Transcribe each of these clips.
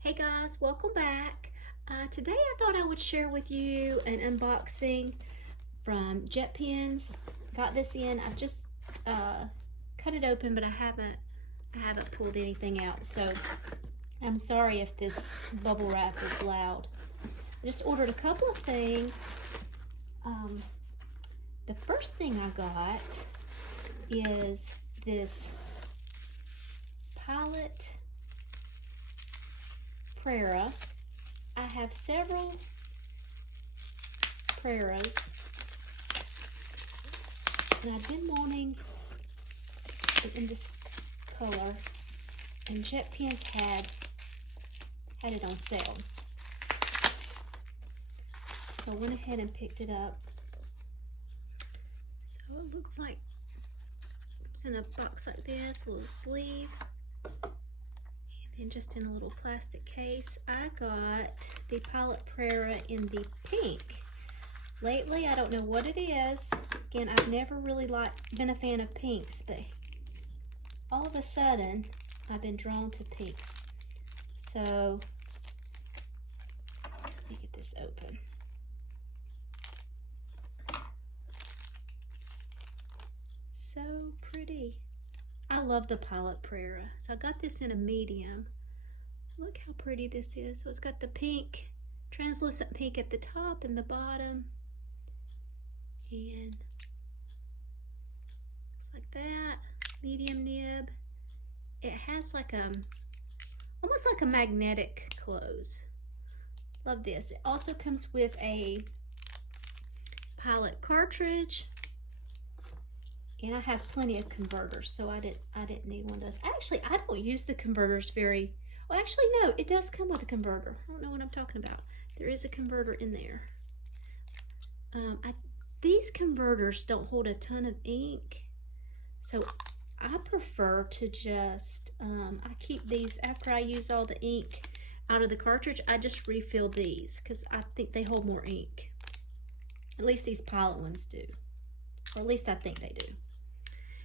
Hey guys, welcome back. Today I thought I would share with you an unboxing from JetPens. Got this in. I've just cut it open, but I haven't pulled anything out. So I'm sorry if this bubble wrap is loud. I just ordered a couple of things. The first thing I got is this Pilot Prera. I have several Preras, and I've been wanting it in this color, and JetPens had it on sale. So I went ahead and picked it up. So it looks like it's in a box like this, a little sleeve. And just in a little plastic case. I got the Pilot Prera in the pink. Lately, I don't know what it is. Again, I've never really been a fan of pinks, but all of a sudden, I've been drawn to pinks. So, let me get this open. So pretty. I love the Pilot Prera. So I got this in a medium. Look how pretty this is. So it's got the pink, translucent pink at the top and the bottom. And it's like that, medium nib. It has like almost like a magnetic close. Love this. It also comes with a Pilot cartridge. And I have plenty of converters, so I didn't need one of those. Actually, I don't use the converters very well. Actually, no, it does come with a converter. I don't know what I'm talking about. There is a converter in there. These converters don't hold a ton of ink, so I prefer to just, I keep these after I use all the ink out of the cartridge. I just refill these because I think they hold more ink. At least these Pilot ones do, or at least I think they do.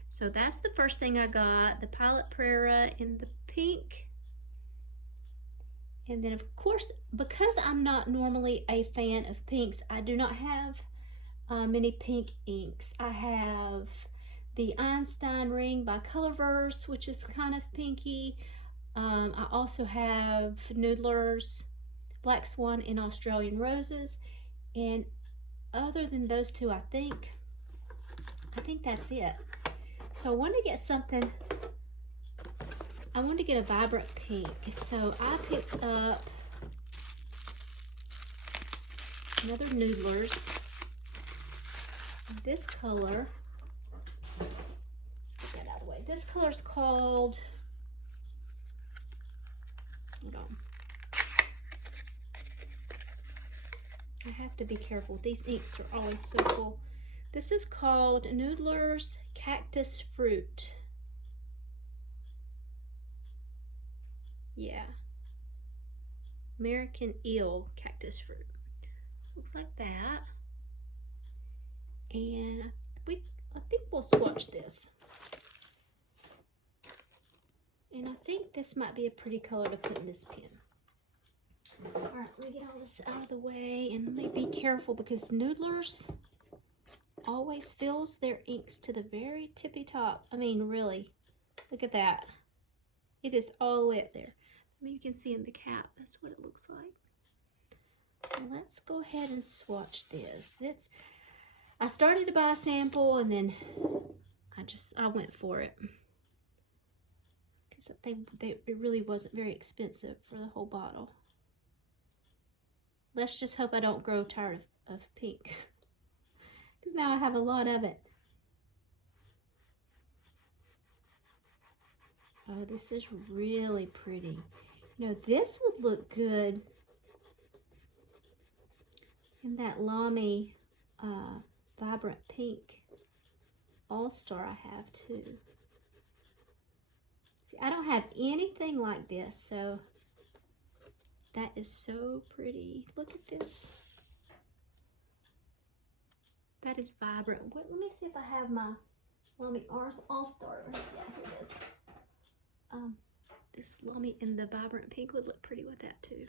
So that's the first thing I got, the Pilot Prera in the pink. And then of course, because I'm not normally a fan of pinks, I do not have many pink inks. I have the Einstein Ring by Colorverse, which is kind of pinky. I also have Noodler's Black Swan and Australian Roses. And other than those two, I think that's it. So I wanted to get something, I wanted to get a vibrant pink. So I picked up another Noodler's. This color, let's get that out of the way. This color's called, hold on. I have to be careful. These inks are always so full. This is called Noodler's Cactus Fruit. Yeah. American Eel Cactus Fruit. Looks like that. And I think we'll swatch this. And I think this might be a pretty color to put in this pen. Alright, let me get all this out of the way, and let me be careful because Noodler's always fills their inks to the very tippy top. I mean, really, look at that. It is all the way up there. I mean, you can see in the cap, that's what it looks like. Well, let's go ahead and swatch this. I started to buy a sample, and then I went for it. Because it really wasn't very expensive for the whole bottle. Let's just hope I don't grow tired of pink. Because now I have a lot of it. Oh, this is really pretty. You know, this would look good in that Lamy vibrant pink all-star I have too. See, I don't have anything like this, so that is so pretty. Look at this. That is vibrant. Let me see if I have my Lamy all-star. Yeah, here it is. this Lummy in the vibrant pink would look pretty with that too.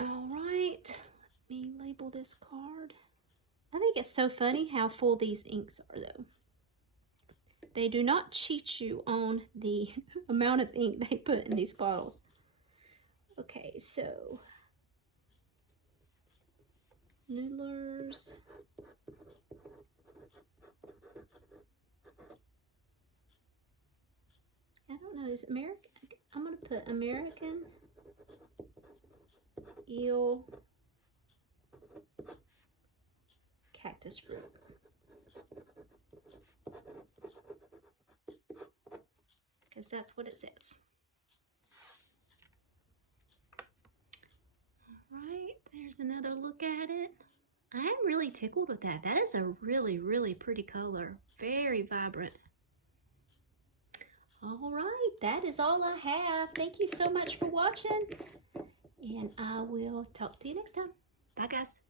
All right, let me label this card. I think it's so funny how full these inks are though. They do not cheat you on the amount of ink they put in these bottles. Okay, so Noodlers. I don't know, is American? I'm gonna put American Eel Cactus Fruit. Because that's what it says. All right, there's another look at it. I am really tickled with that. That is a really, really pretty color. Very vibrant. All right, that is all I have. Thank you so much for watching, and I will talk to you next time. Bye, guys.